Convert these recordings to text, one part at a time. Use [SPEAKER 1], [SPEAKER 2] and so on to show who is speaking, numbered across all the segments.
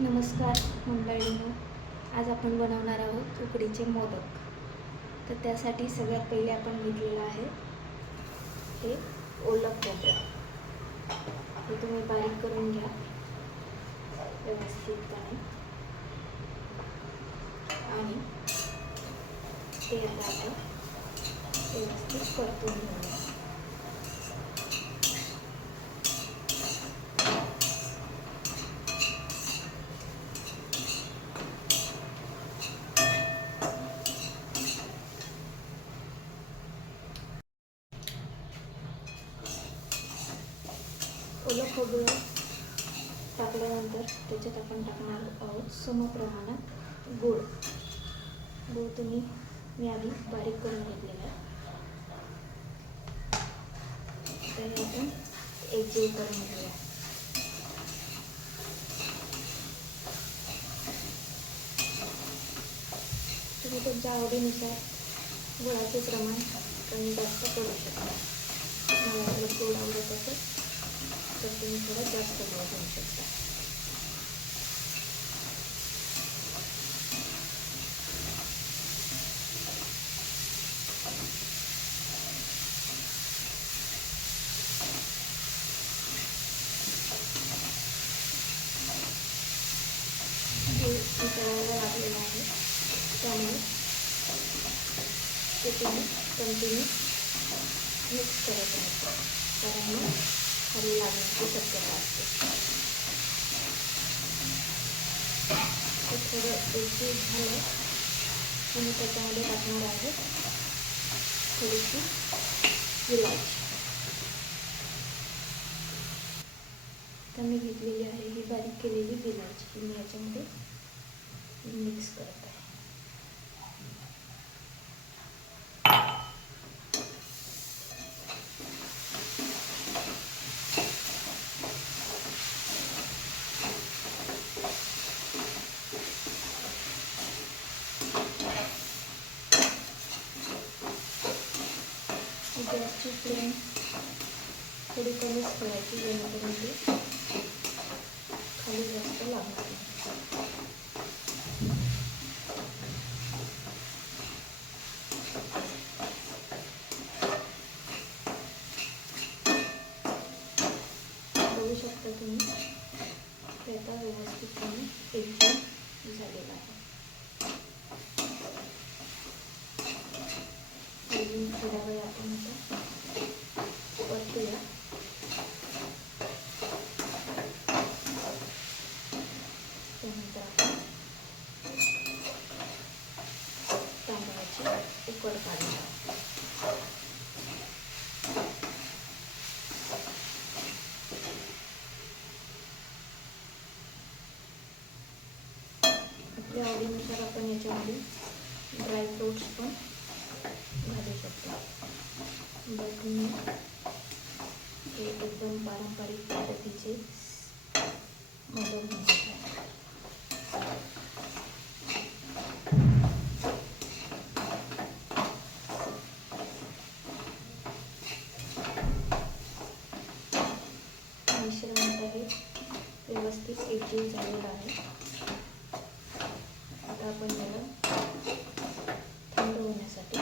[SPEAKER 1] नमस्कार मंडळींनो. आज आपण बनवणार आहोत उकडीचे मोदक. तर त्यासाठी सगळ्यात पहिले आपण घेतलेलं आहे हे ओलं खोबरं. हे तुम्ही बारीक करून घ्या. व्यवस्थितपणे आणि ते आता आपण व्यवस्थित परतून घेऊया ओलं खोबरं टाकल्यानंतर त्याच्यात आपण टाकणार आहोत समप्रमाणात गूळ. गूळ तुम्ही मी आधी बारीक करून घेतलेला आहे. तर हे आपण एकजीव करून घेऊया तुम्ही तुमच्या आवडीनुसार गुळाचे प्रमाण कमी जास्त करू शकता. मला आपलं गोड आवडत असेल तर तुम्ही थोडं जास्त गोड घेऊ शकता. लागलेलं आहे. त्यामुळे ते तुम्ही कंटिन्यू मिक्स करत राहतो. कारण मग थोडं एकजीव झालं की मी त्याच्यामध्ये टाकणार आहे थोडीशी इलायची तर मी घेतलेली आहे ही बारीक केलेली विलायची ही, मी मिक्स करत गॅसची फ्लेम थोडी कमीच ठेवायची जेणेकरून ते खाली जास्त लागणार नाही बघू शकता तुम्ही ते आता व्यवस्थितपणे एकदम झालेलं आहे अजून थोड्या वेळ आपण आता परतूया त्यानंतर आपण तांदळाची उकड काढूया आपल्या आवडीनुसार आपण याच्यामध्ये ड्रायफ्रूट्स पण घालू शकतो. बट मी हे एकदम पारंपरिक पद्धतीचे मोदक बनवते मिश्रण आता हे व्यवस्थित एकजीव झालेलं आहे. आपण याला थंड होण्यासाठी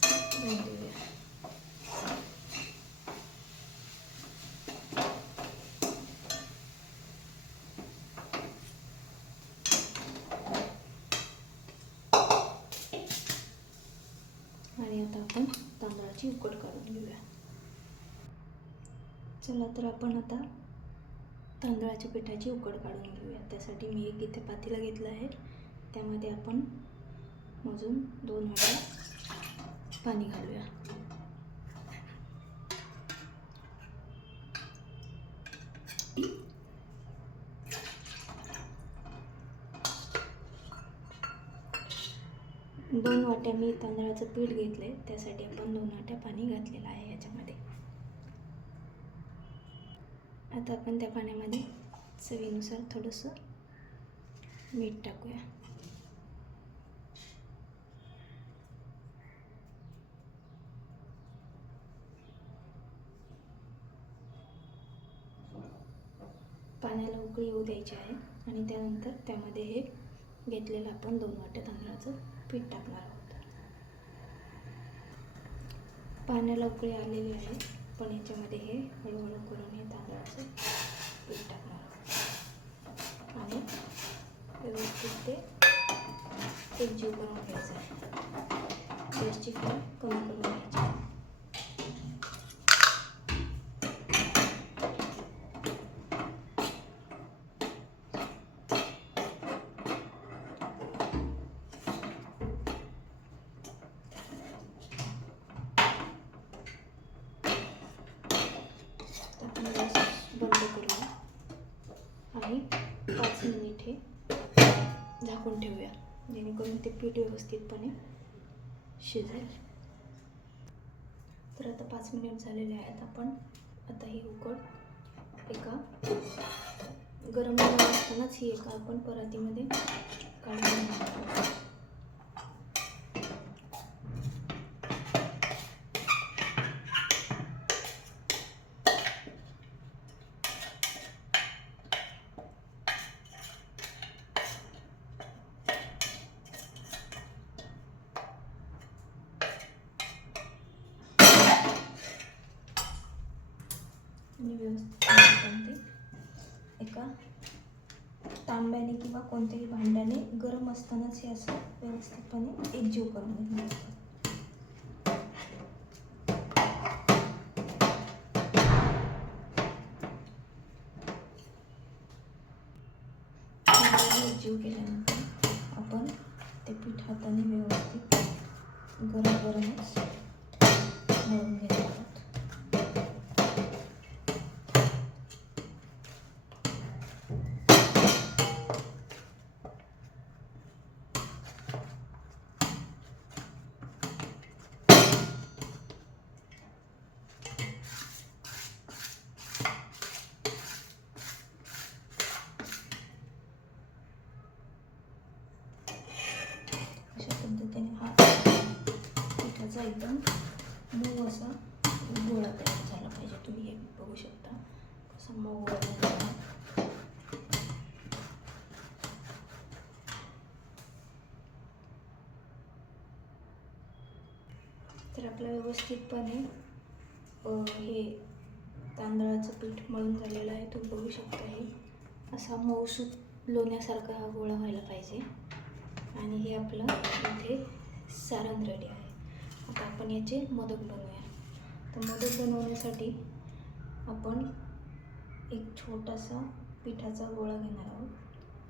[SPEAKER 1] देऊया म्हणजे आणि आता आपण तांदळाची उकड काढून घेऊया. चला तर आपण आता तांदळाच्या पिठाची उकड काढून घेऊया. त्यासाठी मी एक इथे पातेला घेतलं आहे. त्यामध्ये आपण मोजून दोन वाट्या पाणी घालूया. दोन वाट्या मी तांदळाचं पीठ घेतलं आहे त्यासाठी आपण दोन वाट्या पाणी घातलेलं आहे याच्यामध्ये. आता आपण त्या पाण्यामध्ये चवीनुसार थोडंसं मीठ टाकूया. पाण्याला उकळी येऊ द्यायची आहे आणि त्यानंतर त्यामध्ये हे घेतलेलं आपण दोन वाट्या तांदळाचं पीठ टाकणार आहोत. पाण्याला उकळी आलेली आहे पण याच्यामध्ये हे हळूहळू करून हे तांदळाचं पीठ टाकणार आहोत. आणि व्यवस्थित ते एकजीव करून घ्यायचं आहे. गॅसची फ्लेम कमी करून घ्यायची आहे. तर आपण गॅस बंद करूया आणि पाच मिनिट हे झाकून ठेवूया जेणेकरून ते पीठ व्यवस्थितपणे शिजेल. तर आता पाच मिनिट झालेले आहेत आपण. आता ही उकड एका गरम असतानाच ही एका आपण परातीमध्ये काढून मी आणि व्यवस्थित आपण एका तांब्याने किंवा कोणत्याही भांड्याने गरम असतानाच हे असं व्यवस्थितपणे एकजीव करून घ्यायचं एकजीव केल्यानंतर आपण ते पीठ हाताने व्यवस्थित गरम गरमच मळून घेतो. गोळा तयार झाला पाहिजे. तुम्ही हे बघू शकता. कसं मऊ तर आपलं व्यवस्थितपणे हे तांदळाचं पीठ मळून झालेलं आहे. तुम्ही बघू शकता हे. असा मऊसूत लोण्यासारखा हा गोळा व्हायला पाहिजे. आणि हे आपलं इथे सारण रेडी आहे. आता आपण याचे मोदक बनवूया. तर मोदक बनवण्यासाठी आपण एक छोटासा पिठाचा गोळा घेणार आहोत.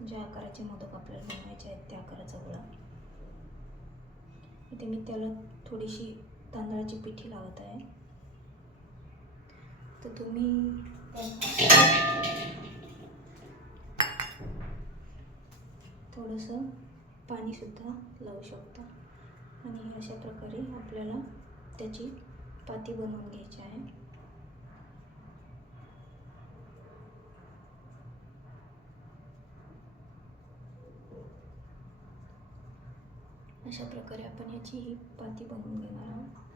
[SPEAKER 1] ज्या आकाराचे मोदक आपल्याला बनवायचे आहेत त्या आकाराचा गोळा. इथे मी त्याला थोडीशी तांदळाची पिठी लावत आहे. तर तुम्ही थोडंसं पाणीसुद्धा लावू शकता. आणि अशा प्रकारे आपल्याला त्याची पाती बनवून घ्यायची आहे. अशा प्रकारे आपण याची ही पाती बनवून घेणार आहोत.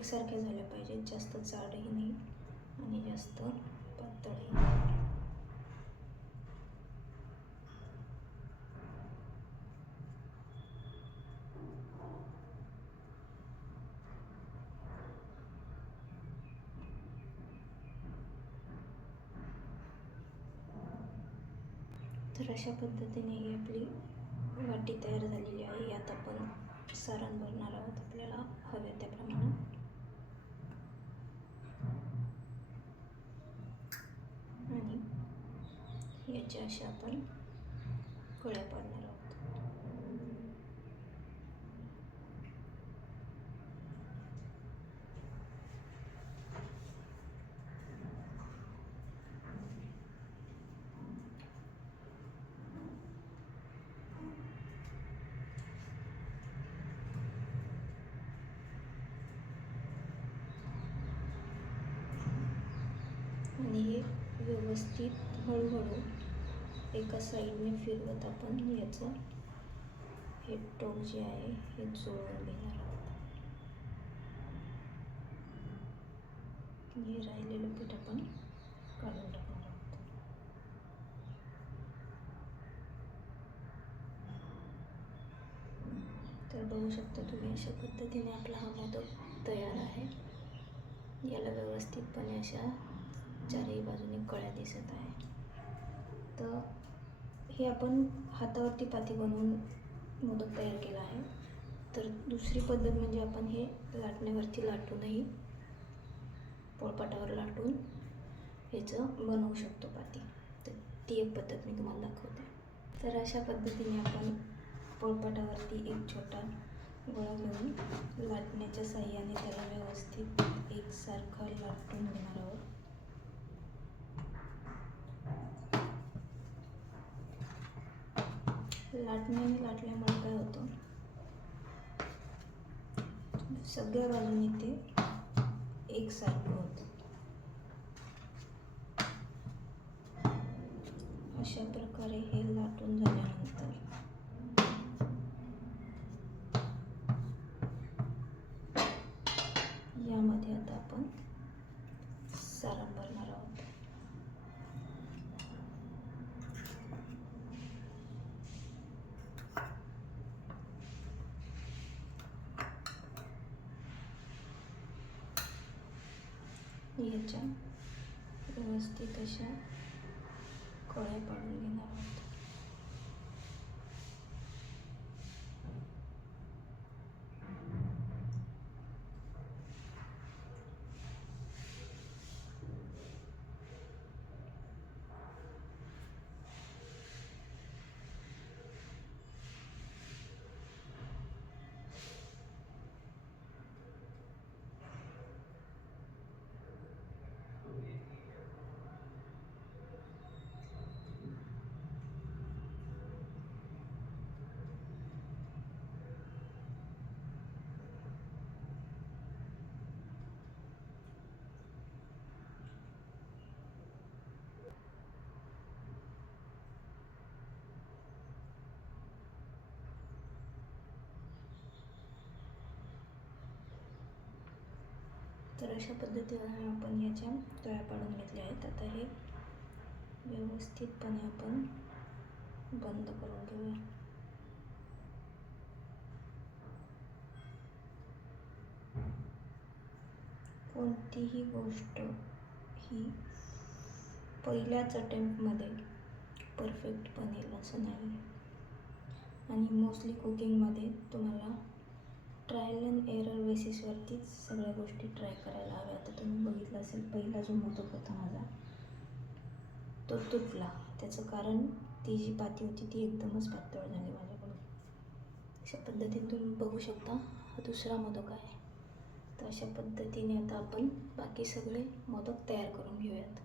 [SPEAKER 1] एकसारख्या झाल्या पाहिजेत. जास्त जाडही नाही आणि जास्त पातळही नाही. तर अशा पद्धतीने ही आपली वाटी तयार झालेली आहे. यात आपण सारण भरणार आहोत. आपल्याला हव्या त्या प्रमाणात आणि याच्या अशा आपण गोळ्या पाडणार आहोत. आणि हे व्यवस्थित हळूहळू एका साईडने फिरवत आपण याचं हे टोक जे आहे हे जोडून घेणार आहोत. हे राहिलेलं पीठ आपण काढून टाकणार आहोत. तर बघू शकता तुम्ही अशा पद्धतीने आपला हा मोदक तयार आहे. याला व्यवस्थितपणे अशा चारही बाजूने कळ्या दिसत आहे. तर हे आपण हातावरती पाती बनवून मोदक तयार केला आहे. तर दुसरी पद्धत म्हणजे आपण हे लाटण्यावरती लाटूनही पोळपाटावर लाटून ह्याचं बनवू शकतो पाती. तर ती एक पद्धत मी तुम्हाला दाखवते. तर अशा पद्धतीने आपण पोळपाटावरती एक छोटा गोळा घेऊन लाटण्याच्या साह्याने त्याला व्यवस्थित एकसारखं लाटून घेणार आहोत. लाटण्याने लाटल्यामुळे काय होतं? सगळ्या बाजूने ते एकसारखं अशा प्रकारे हे लाटून झाल्यानंतर यामध्ये आता आपण सारण भरणार आहोत याच्या व्यवस्थित अशा कळ्या पाडून घेणार आहोत. तर अशा पद्धतीने आपण याच्या तळ्या पाडून घेतल्या आहेत. आता हे व्यवस्थितपणे आपण बंद करून घेऊया. कोणतीही गोष्ट ही पहिल्याच अटेम्प्टमध्ये परफेक्ट बनेल असं नाही आणि मोस्टली कुकिंगमध्ये तुम्हाला ट्रायल अँड एरर बेसिसवरतीच सगळ्या गोष्टी ट्राय करायला हव्या. आता तुम्ही बघितलं असेल पहिला जो मोदक होता माझा तो तुटला. त्याचं कारण ती जी पाती होती ती एकदमच पातळ झाली माझ्याकडून. अशा पद्धतीने तुम्ही बघू शकता हा दुसरा मोदक आहे. तर अशा पद्धतीने आता आपण बाकी सगळे मोदक तयार करून घेऊयात.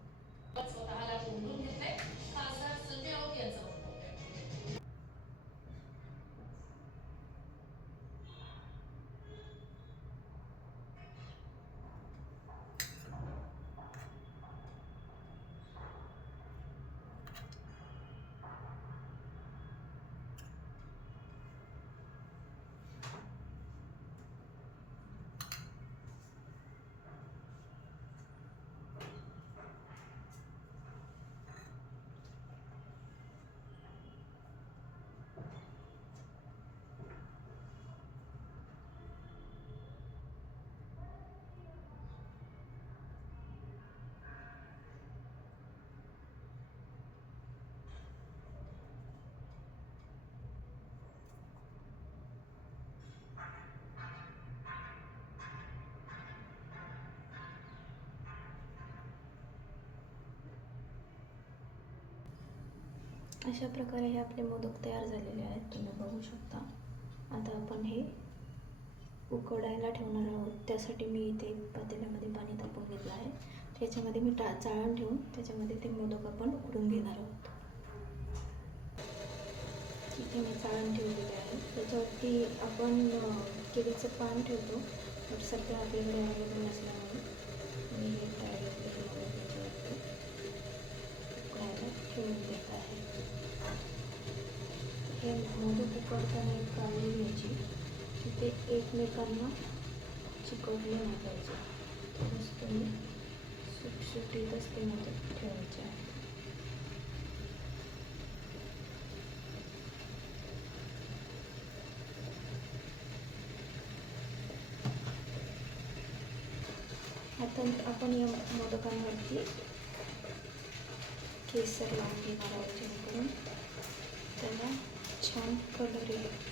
[SPEAKER 1] अशा प्रकारे हे आपले मोदक तयार झालेले आहेत. तुम्ही बघू शकता. आता आपण हे उकडायला ठेवणार आहोत. त्यासाठी मी इथे पातेल्यामध्ये पाणी तापवून घेतलं आहे. त्याच्यामध्ये मी टा चाळण ठेवून त्याच्यामध्ये ते मोदक आपण उकडून घेणार आहोत. इथे मी चाळण ठेवलेली आहे. त्याच्यावरती आपण केळीचं पान ठेवतो. तर सध्या आपल्याकडे अवेलेबल नसल्यामुळे मी हे तयार त्याच्यावरती. उकडायला ठेवून देत आहे. मोदक उकडताना एक काळजी घ्यायची. की ते एकमेकांना चिकटले नाही पाहिजे तरच तुम्ही सुटसुटीतच ते मोदक ठेवायचे आहेत. आता आपण या मोदकांवरती केसर लावून घेणार आहोत जेणेकरून त्याला छान कलर येईल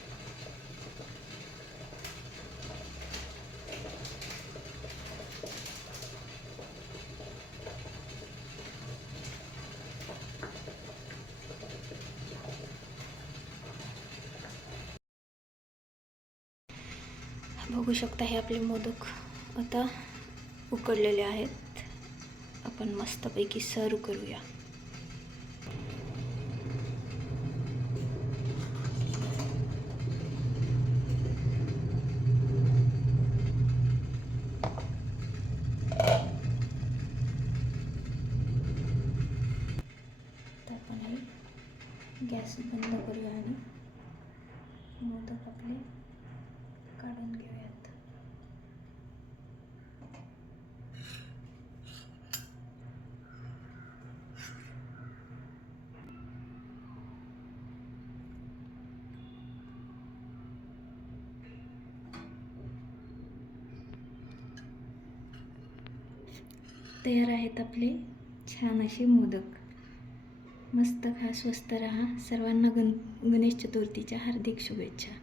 [SPEAKER 1] बघू शकता हे आपले मोदक आता उकडलेले आहेत. आपण मस्तपैकी सर्व करूया आता आपण हे गॅस बंद करूया आणि मोदक आपले काढून घेऊयात तयार आहेत आपले. छान असे मोदक. मस्त खा स्वस्त रहा. सर्वांना गण गणेश चतुर्थीच्या हार्दिक शुभेच्छा.